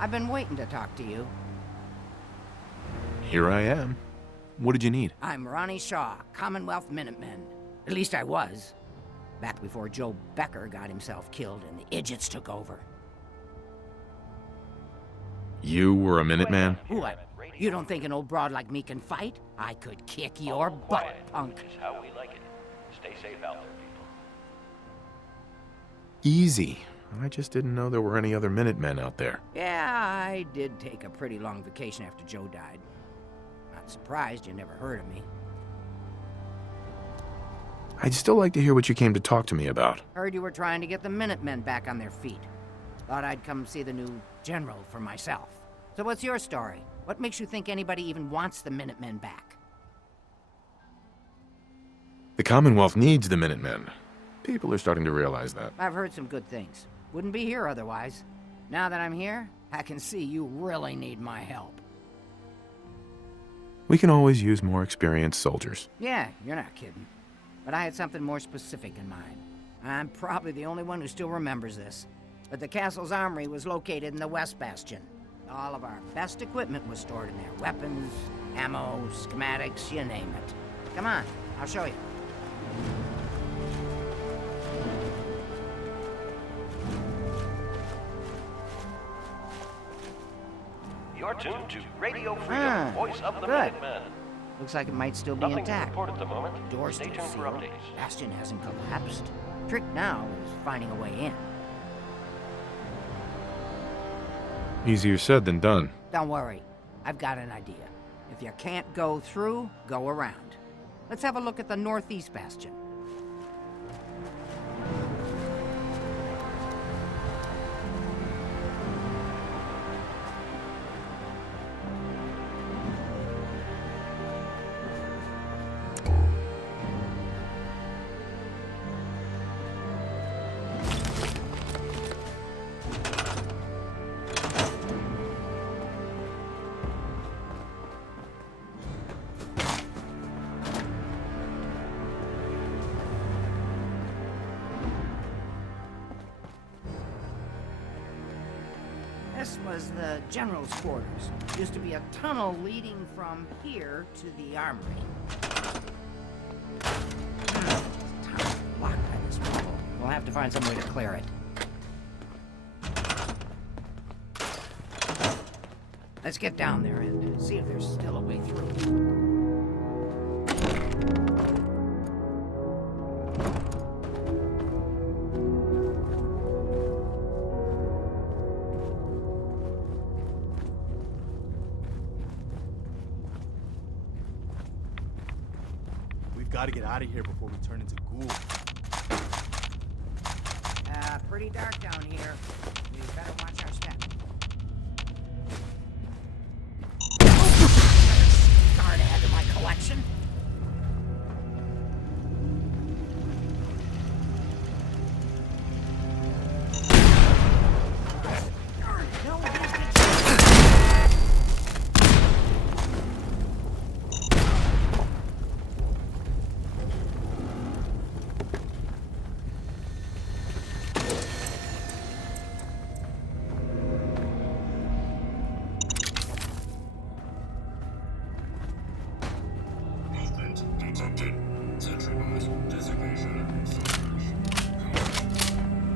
I've been waiting to talk to you. Here I am. What did you need? I'm Ronnie Shaw, Commonwealth Minutemen. At least I was. Back before Joe Becker got himself killed and the idiots took over. You were a Minuteman? What? You don't think an old broad like me can fight? I could kick your butt, punk. Is how we like it. Stay safe out there, people. Easy. I just didn't know there were any other Minutemen out there. Yeah, I did take a pretty long vacation after Joe died. Not surprised you never heard of me. I'd still like to hear what you came to talk to me about. Heard you were trying to get the Minutemen back on their feet. Thought I'd come see the new general for myself. So what's your story? What makes you think anybody even wants the Minutemen back? The Commonwealth needs the Minutemen. People are starting to realize that. I've heard some good things. Wouldn't be here otherwise. Now that I'm here, I can see you really need my help. We can always use more experienced soldiers. Yeah, you're not kidding. But I had something more specific in mind. I'm probably the only one who still remembers this. But the castle's armory was located in the West Bastion. All of our best equipment was stored in there. Weapons, ammo, schematics, you name it. Come on, I'll show you. You're tuned to Radio Freedom, voice of the good. Minutemen. Looks like it might still be Nothing to intact. report at the moment. Door's Stay still tuned for sealed. updates. Bastion hasn't collapsed. Trick now is finding a way in. Easier said than done. Don't worry, I've got an idea. If you can't go through, go around. Let's have a look at the Northeast Bastion. This was the general's quarters. Used to be a tunnel leading from here to the armory. Tunnel blocked by this wall. We'll have to find some way to clear it. Let's get down there and see if there's still a way through. We've got to get out of here before we turn into ghouls. Pretty dark down here. We better watch our step. Guard ahead of my collection.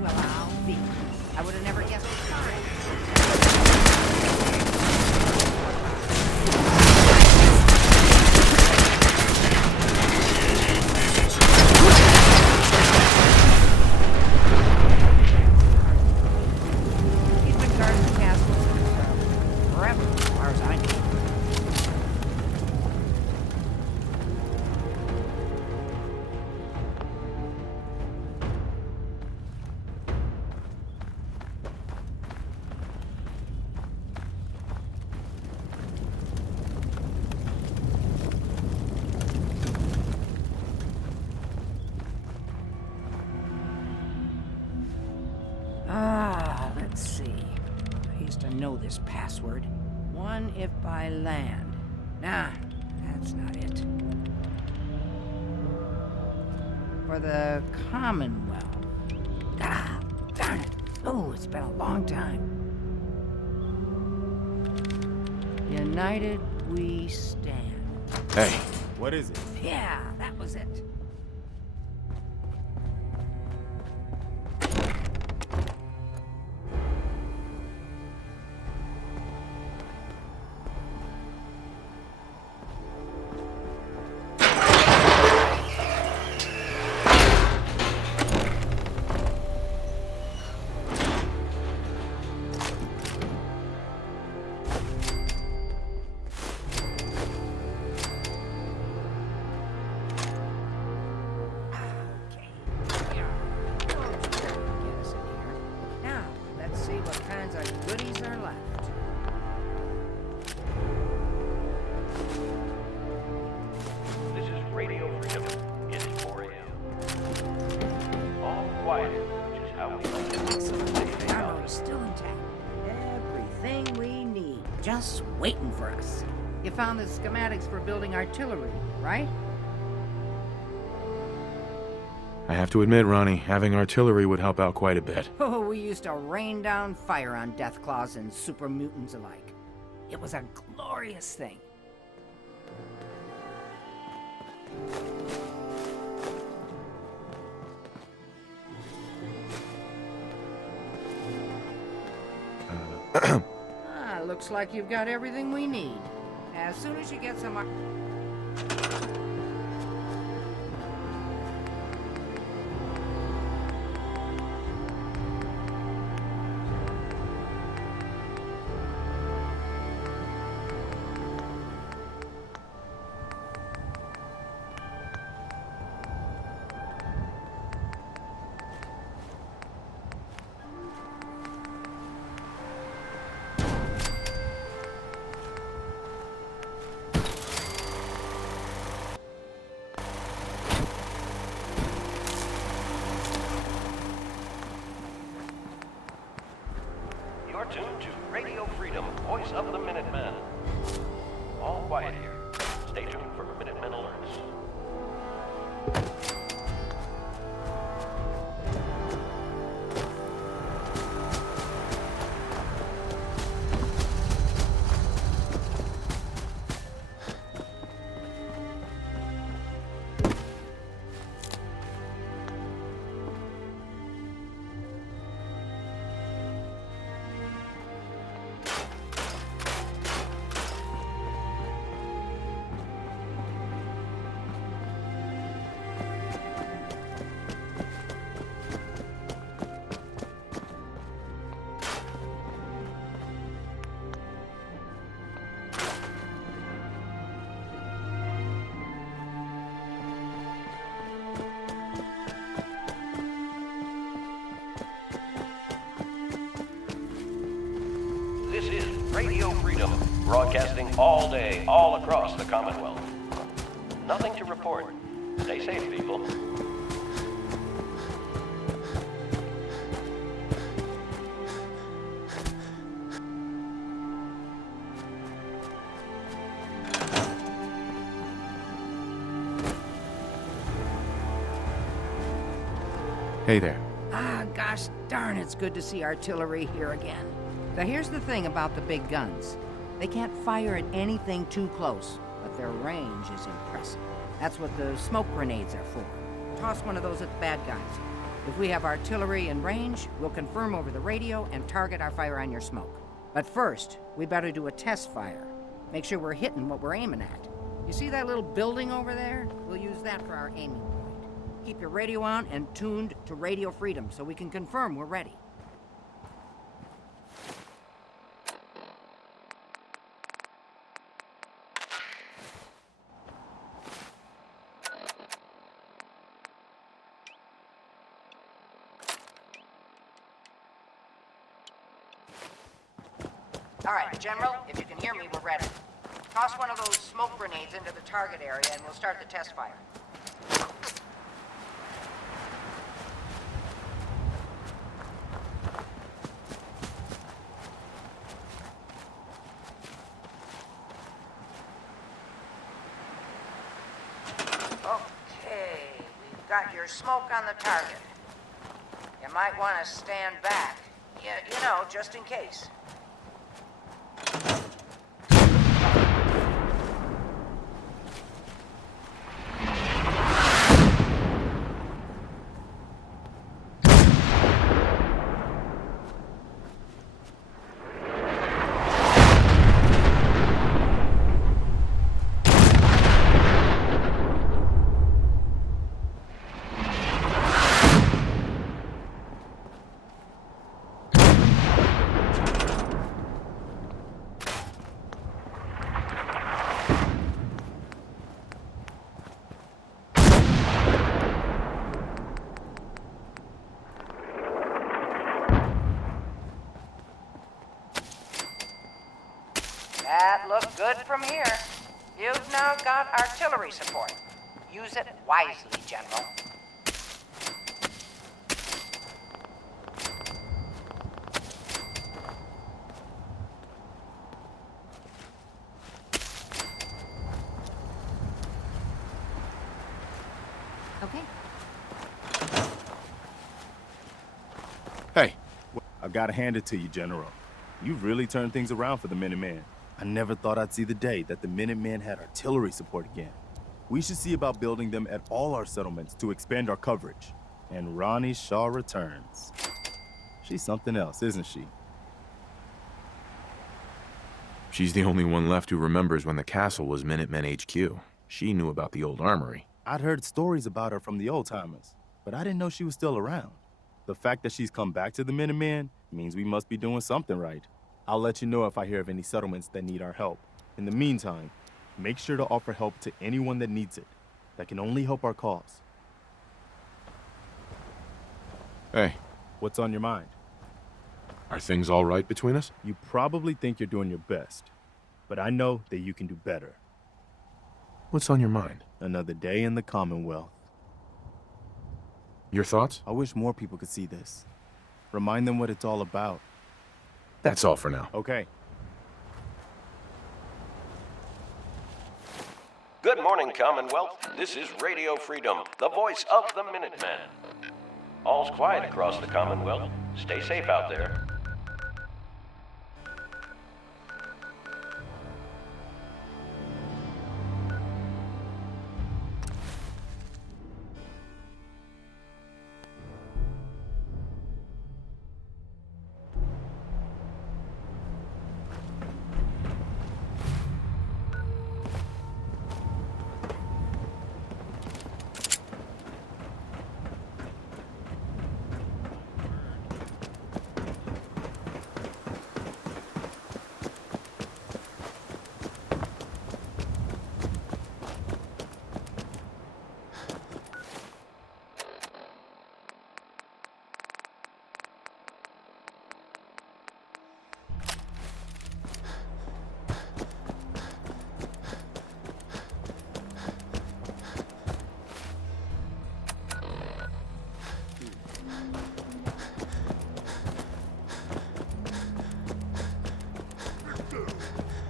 Well, I'll be. I would have never guessed it. He's been guarding the castle since forever, as far as I know. Let's see. I used to know this password. One if by land. Nah, that's not it. For the Commonwealth. Ah, darn it. Oh, it's been a long time. United we stand. Hey, What is it? Yeah, that was it. Goodies are left. This is Radio Freedom. It's 4 a.m. All quiet, which is how we like it. Excellent. Our road is still intact. Everything we need. Just waiting for us. You found the schematics for building artillery, right? I have to admit, Ronnie, having artillery would help out quite a bit. Oh, we used to rain down fire on Deathclaws and super mutants alike. It was a glorious thing. Looks like you've got everything we need. As soon as you get some... You're tuned to Radio Freedom, voice of the Minutemen. All quiet here. Stay tuned for Minutemen alerts. This is Radio Freedom, broadcasting all day, all across the Commonwealth. Nothing to report. Stay safe, people. Hey there. Ah, gosh darn, it's good to see artillery here again. Now here's the thing about the big guns. They can't fire at anything too close, but their range is impressive. That's what the smoke grenades are for. Toss one of those at the bad guys. If we have artillery in range, we'll confirm over the radio and target our fire on your smoke. But first, we better do a test fire. Make sure we're hitting what we're aiming at. You see that little building over there? We'll use that for our aiming point. Keep your radio on and tuned to Radio Freedom so we can confirm we're ready. All right, General, if you can hear me, we're ready. Toss one of those smoke grenades into the target area and we'll start the test fire. Okay, we've got your smoke on the target. You might want to stand back. You know, just in case. that look good from here. You've now got artillery support. Use it wisely, General. Okay. Hey, I've got to hand it to you, General. You've really turned things around for the Minutemen. I never thought I'd see the day that the Minutemen had artillery support again. We should see about building them at all our settlements to expand our coverage. And Ronnie Shaw returns. She's something else, isn't she? she's the only one left who remembers when the castle was Minutemen HQ. She knew about the old armory. I'd heard stories about her from the old-timers, but I didn't know she was still around. The fact that she's come back to the Minutemen means we must be doing something right. I'll let you know if I hear of any settlements that need our help. In the meantime, make sure to offer help to anyone that needs it. That can only help our cause. Hey, What's on your mind? are things all right between us? You probably think you're doing your best, but I know that you can do better. What's on your mind? Another day in the Commonwealth. Your thoughts? I wish more people could see this. Remind them what it's all about. That's all for now. Okay. Good morning, Commonwealth. This is Radio Freedom, the voice of the Minutemen. All's quiet across the Commonwealth. Stay safe out there.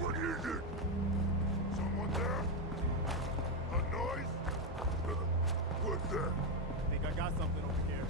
What is it? Someone there? A noise? What's that? I think I got something over here.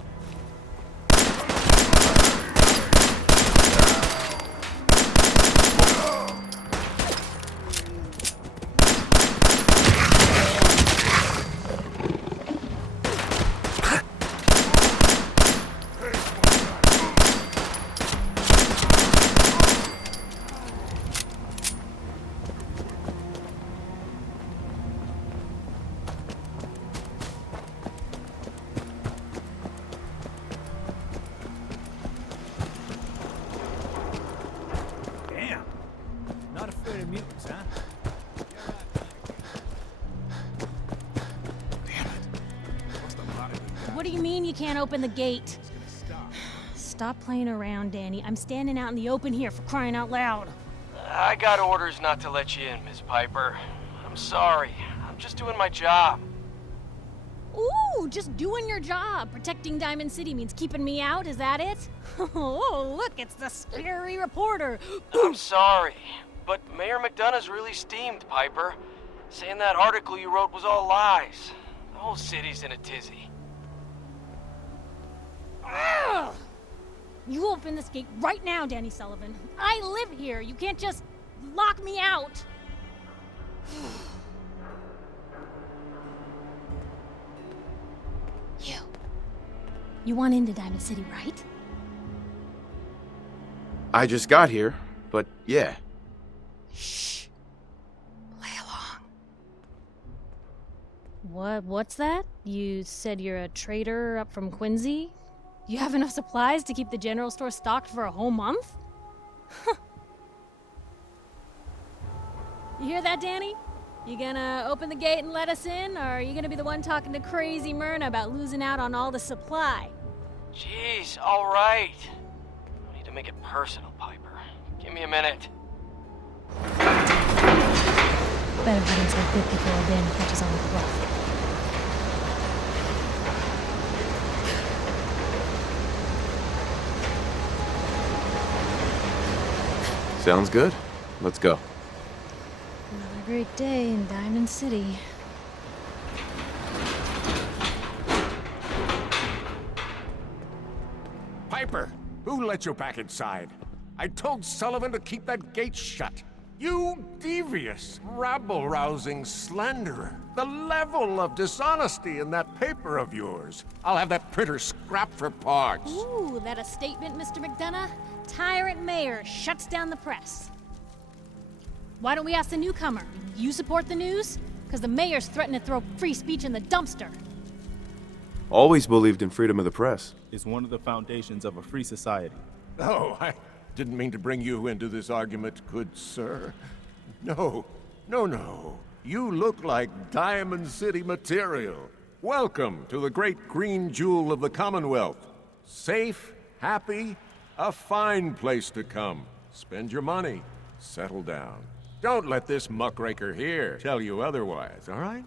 Damn. Not afraid of mutants, huh? What do you mean you can't open the gate? Stop playing around, Danny. I'm standing out in the open here for crying out loud. I got orders not to let you in, Miss Piper. I'm sorry. I'm just doing my job. Ooh, just doing your job. Protecting Diamond City means keeping me out, is that it? Oh, look, it's the scary reporter. I'm sorry, but Mayor McDonough's really steamed, Piper. Saying that article you wrote was all lies. The whole city's in a tizzy. Ugh. You open this gate right now, Danny Sullivan. I live here. You can't just lock me out. You want into Diamond City, right? I just got here, but yeah. Shh. Play along. What's that? You said you're a trader up from Quincy? You have enough supplies to keep the general store stocked for a whole month? You hear that, Danny? You gonna open the gate and let us in, or are you gonna be the one talking to crazy Myrna about losing out on all the supply? Jeez, all right. No need to make it personal, Piper. Give me a minute. Better head inside quick before Danny catches on the bluff. Sounds good. Let's go. Another great day in Diamond City. Piper, who let you back inside? I told Sullivan to keep that gate shut. You devious, rabble-rousing slanderer. The level of dishonesty in that paper of yours. I'll have that printer scrapped for parts. Ooh, that a statement, Mr. McDonough? Tyrant mayor shuts down the press. Why don't we ask the newcomer? You support the news? Because the mayor's threatened to throw free speech in the dumpster. Always believed in freedom of the press. It's one of the foundations of a free society. Oh, I didn't mean to bring you into this argument, good sir. No. You look like Diamond City material. Welcome to the great green jewel of the Commonwealth. Safe, happy, a fine place to come. Spend your money, settle down. Don't let this muckraker here tell you otherwise, all right?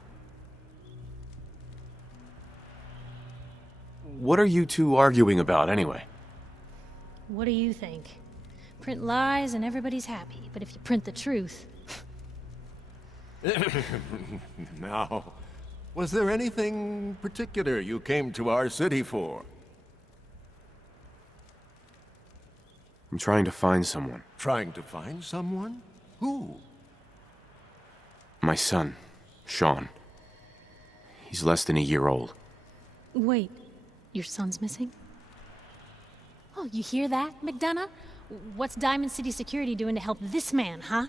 What are you two arguing about, anyway? What do you think? Print lies and everybody's happy, but if you print the truth... Now, was there anything particular you came to our city for? I'm trying to find someone. Trying to find someone? Who? My son, Sean. He's less than a year old. Wait, your son's missing? Oh, you hear that, McDonough? What's Diamond City Security doing to help this man, huh?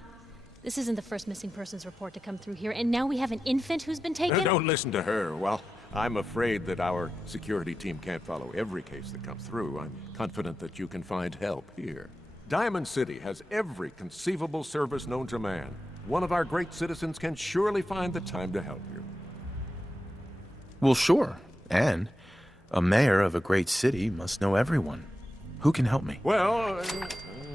This isn't the first missing persons report to come through here, and now we have an infant who's been taken? Don't listen to her. Well, I'm afraid that our security team can't follow every case that comes through. I'm confident that you can find help here. Diamond City has every conceivable service known to man. One of our great citizens can surely find the time to help you. Well, sure. And a mayor of a great city must know everyone. Who can help me? Well,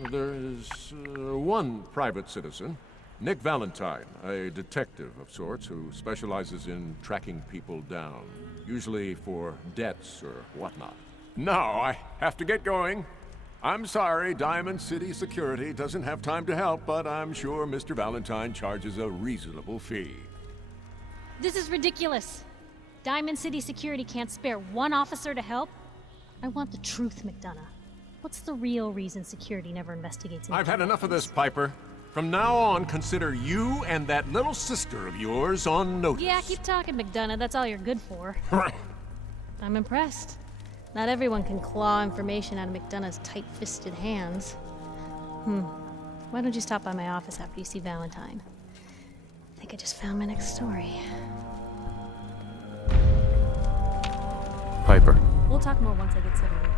there is one private citizen, Nick Valentine, a detective of sorts who specializes in tracking people down, usually for debts or whatnot. Now, I have to get going. I'm sorry, Diamond City Security doesn't have time to help, but I'm sure Mr. Valentine charges a reasonable fee. This is ridiculous. Diamond City Security can't spare one officer to help? I want the truth, McDonough. What's the real reason security never investigates I've had enough of this, Piper. From now on, consider you and that little sister of yours on notice. Yeah, keep talking, McDonough. That's all you're good for. I'm impressed. Not everyone can claw information out of McDonough's tight-fisted hands. Why don't you stop by my office after you see Valentine? I think I just found my next story. Piper. We'll talk more once I get settled in.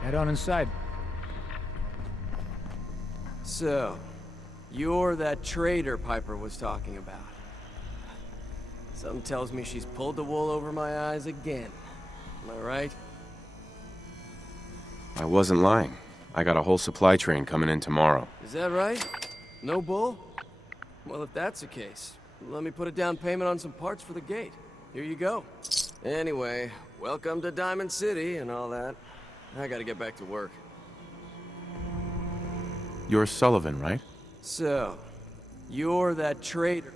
Head on inside. So, you're that traitor Piper was talking about. Something tells me she's pulled the wool over my eyes again. Am I right? I wasn't lying. I got a whole supply train coming in tomorrow. Is that right? No bull? Well, if that's the case, let me put a down payment on some parts for the gate. Here you go. Anyway, welcome to Diamond City and all that. I gotta get back to work. You're Sullivan, right? So, you're that traitor.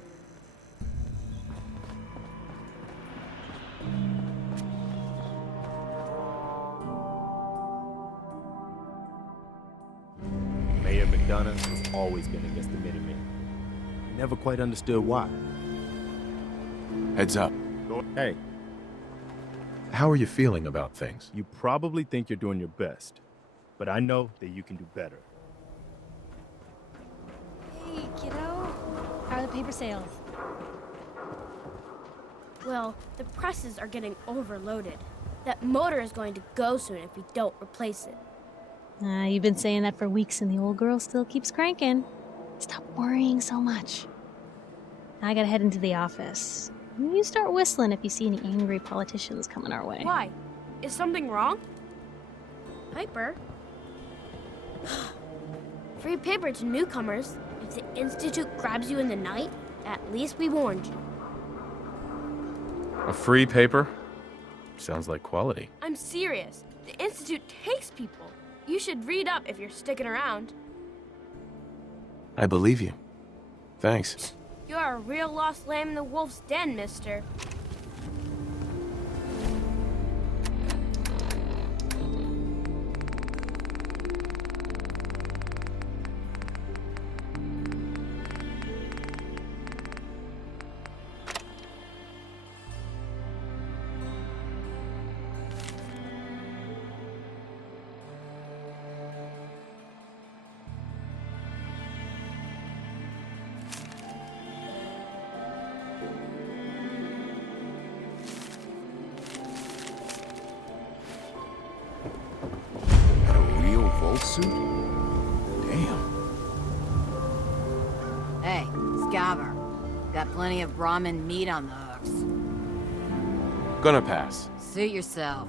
Mayor McDonough has always been against the Minutemen. Never quite understood why. Heads up. Hey, How are you feeling about things? you probably think you're doing your best, but I know that you can do better. Hey, kiddo. How are the paper sales? Well, the presses are getting overloaded. That motor is going to go soon if we don't replace it. You've been saying that for weeks and the old girl still keeps cranking. Stop worrying so much. I gotta head into the office. You start whistling if you see any angry politicians coming our way. Why? Is something wrong? Piper? Free paper to newcomers if the Institute grabs you in the night? At least we warned you. A free paper? Sounds like quality. I'm serious. The Institute takes people. You should read up if you're sticking around. I believe you. Thanks. You're a real lost lamb in the wolf's den, mister. A real vault suit? Damn. Hey, Scaver. Got plenty of Brahmin meat on the hooks. Gonna pass. Suit yourself.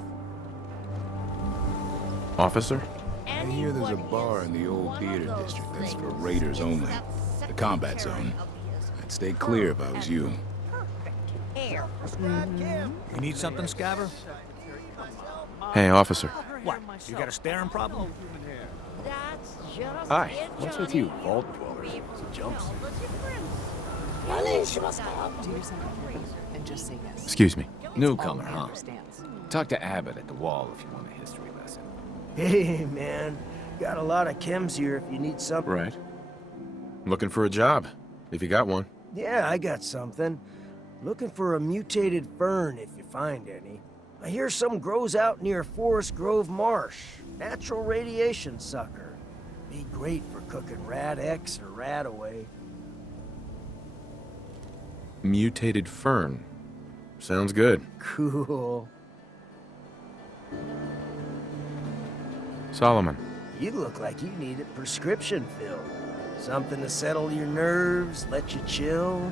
Officer? I hear there's a bar in the old theater district that's for raiders only. The combat zone. I'd stay clear if I was you. You need something, Scaver? Hey, officer. What? You got a staring problem? Hi. What's with you, vault dwellers? Jumps? Excuse me. Newcomer, huh? Talk to Abbott at the wall if you want a history lesson. Hey, man. Got a lot of chems here if you need something. Right. Looking for a job, if you got one. Yeah, I got something. Looking for a mutated fern if you find any. I hear some grows out near Forest Grove Marsh. Natural radiation sucker. Be great for cooking Rat X or Rat Away. Mutated fern. Sounds good. Cool. Solomon. You look like you need a prescription filled. Something to settle your nerves, let you chill.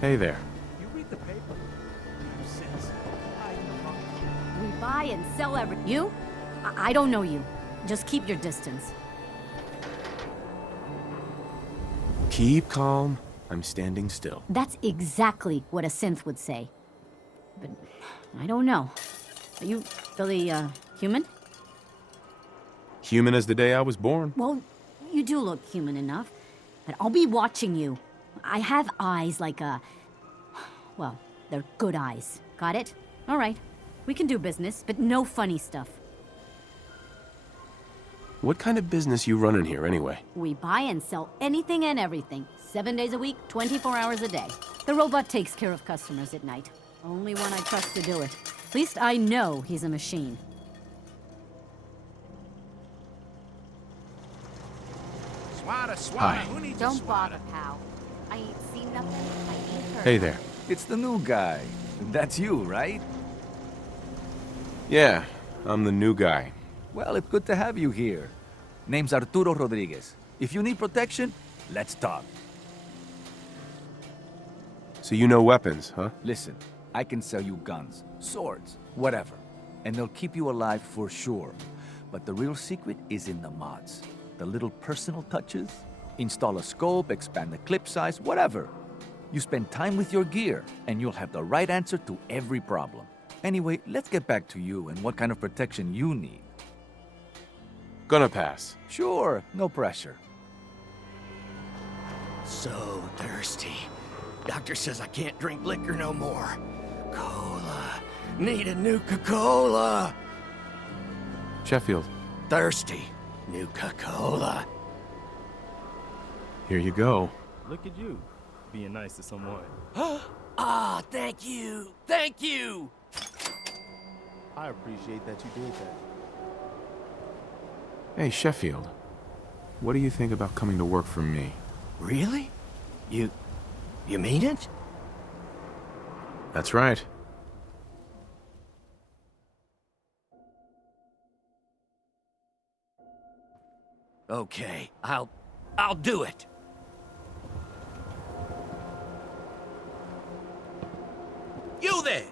Hey there. You read the paper? You sense. We buy and sell You? I don't know you. Just keep your distance. Keep calm. I'm standing still. That's exactly what a synth would say. But I don't know. Are you really, human? Human as the day I was born. Well, you do look human enough. But I'll be watching you. I have eyes like well, they're good eyes. Got it? All right. We can do business, but no funny stuff. What kind of business you running here anyway? We buy and sell anything and everything. 7 days a week, 24 hours a day. The robot takes care of customers at night. Only one I trust to do it. At least I know he's a machine. Hi. Don't bother, pal. I ain't seen nothing. I ain't heard. Hey there. It's the new guy. That's you, right? Yeah, I'm the new guy. Well, it's good to have you here. Name's Arturo Rodriguez. If you need protection, let's talk. So you know weapons, huh? Listen, I can sell you guns, swords, whatever. And they'll keep you alive for sure. But the real secret is in the mods. The little personal touches. Install a scope, expand the clip size, whatever. You spend time with your gear, and you'll have the right answer to every problem. Anyway, let's get back to you and what kind of protection you need. Gonna pass. Sure, no pressure. So thirsty. Doctor says I can't drink liquor no more. Cola. Need a Nuka-Cola. Sheffield, Thirsty. Nuka-Cola. here you go. Look at you, being nice to someone. Ah, thank you. Thank you. I appreciate that you did that. Hey, Sheffield. What do you think about coming to work for me? Really? You mean it? That's right. Okay, I'll do it. You there!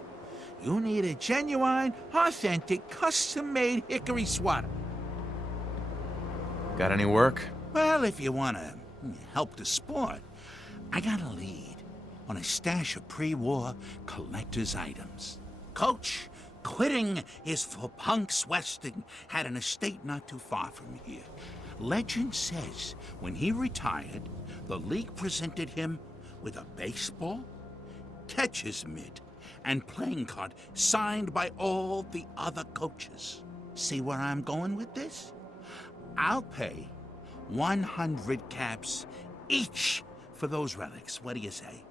You need a genuine, authentic, custom-made hickory swatter. Got any work? Well, if you want to help the sport, I got a lead on a stash of pre-war collector's items. Coach, quitting is for punks Westing had an estate not too far from here. Legend says when he retired, the league presented him with a baseball, catcher's mitt, and playing card signed by all the other coaches. See where I'm going with this? I'll pay 100 caps each for those relics. What do you say?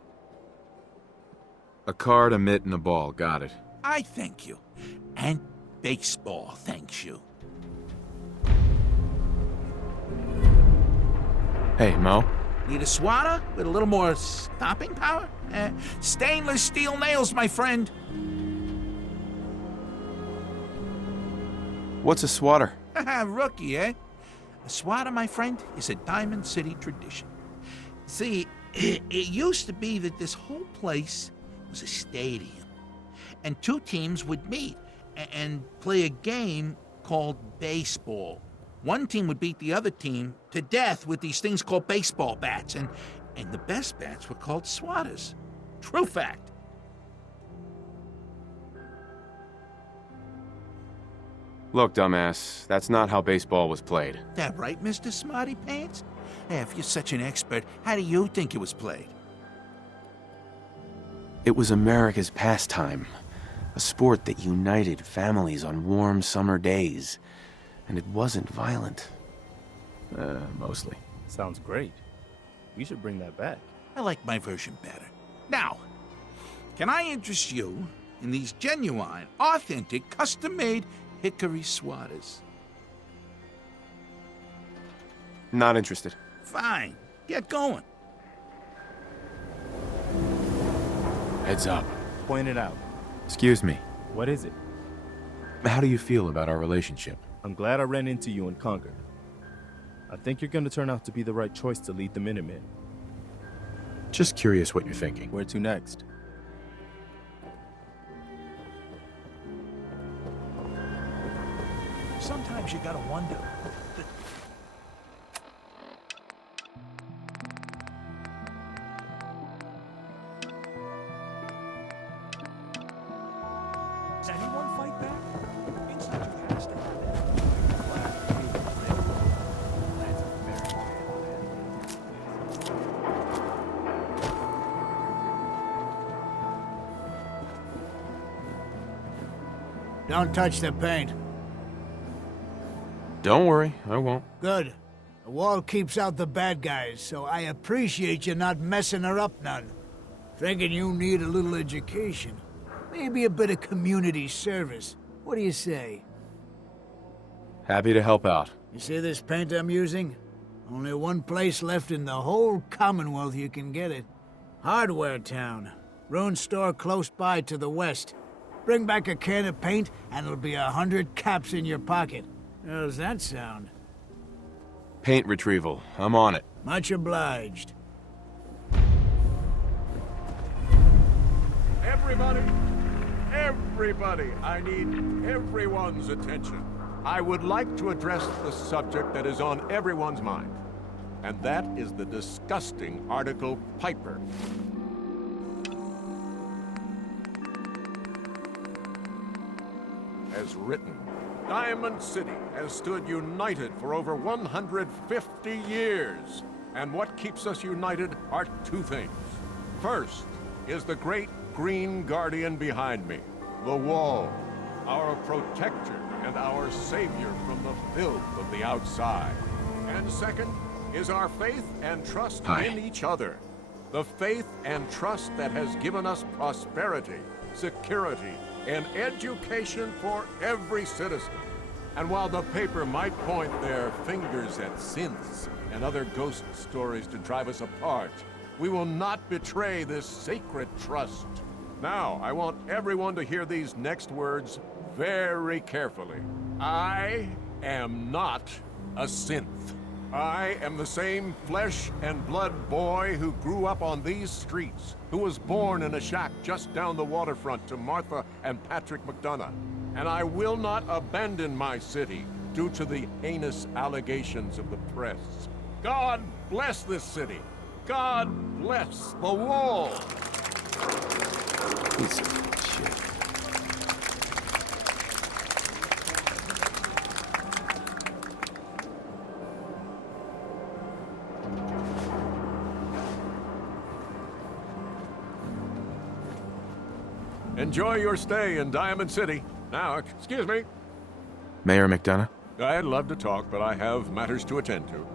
A card, a mitt, and a ball. Got it. I thank you. And baseball thanks you. Hey, Mo. Need a swatter with a little more stopping power? Stainless steel nails, my friend. What's a swatter? Rookie, eh? A swatter, my friend, is a Diamond City tradition. See, it used to be that this whole place was a stadium, and two teams would meet and play a game called baseball. One team would beat the other team to death with these things called baseball bats, and the best bats were called swatters. True fact. Look, dumbass, that's not how baseball was played. That right, Mr. Smarty Pants? If you're such an expert, how do you think it was played? It was America's pastime. A sport that united families on warm summer days. And it wasn't violent. Mostly. Sounds great. We should bring that back. I like my version better. Now, can I interest you in these genuine, authentic, custom-made hickory swatters? Not interested. Fine. Get going. Heads up. Point it out. Excuse me. What is it? How do you feel about our relationship? I'm glad I ran into you in Concord. I think you're gonna turn out to be the right choice to lead the Minutemen. Just curious what you're thinking. Where to next? Sometimes you gotta wonder. Does anyone fight back? Institute has to have that. Don't touch the paint. Don't worry, I won't. Good. The wall keeps out the bad guys, so I appreciate you not messing her up none. Thinking you need a little education. Maybe a bit of community service. What do you say? Happy to help out. You see this paint I'm using? Only one place left in the whole Commonwealth you can get it. Hardware Town. Ruined store close by to the west. Bring back a can of paint, and it'll be 100 caps in your pocket. How's that sound? Paint retrieval. I'm on it. Much obliged. Everybody, I need everyone's attention. I would like to address the subject that is on everyone's mind, and that is the disgusting article Piper. As written, Diamond City has stood united for over 150 years. And what keeps us united are two things. First is the great green guardian behind me, the Wall, our protector and our savior from the filth of the outside. And second is our faith and trust in each other. The faith and trust that has given us prosperity, security, and education for every citizen. And while the paper might point their fingers at synths and other ghost stories to drive us apart, we will not betray this sacred trust. Now, I want everyone to hear these next words very carefully. I am not a synth. I am the same flesh and blood boy who grew up on these streets, who was born in a shack just down the waterfront to Martha and Patrick McDonough. And I will not abandon my city due to the heinous allegations of the press. God bless this city. God bless the wall. Piece of shit. Enjoy your stay in Diamond City. Now, excuse me. Mayor McDonough? I'd love to talk, but I have matters to attend to.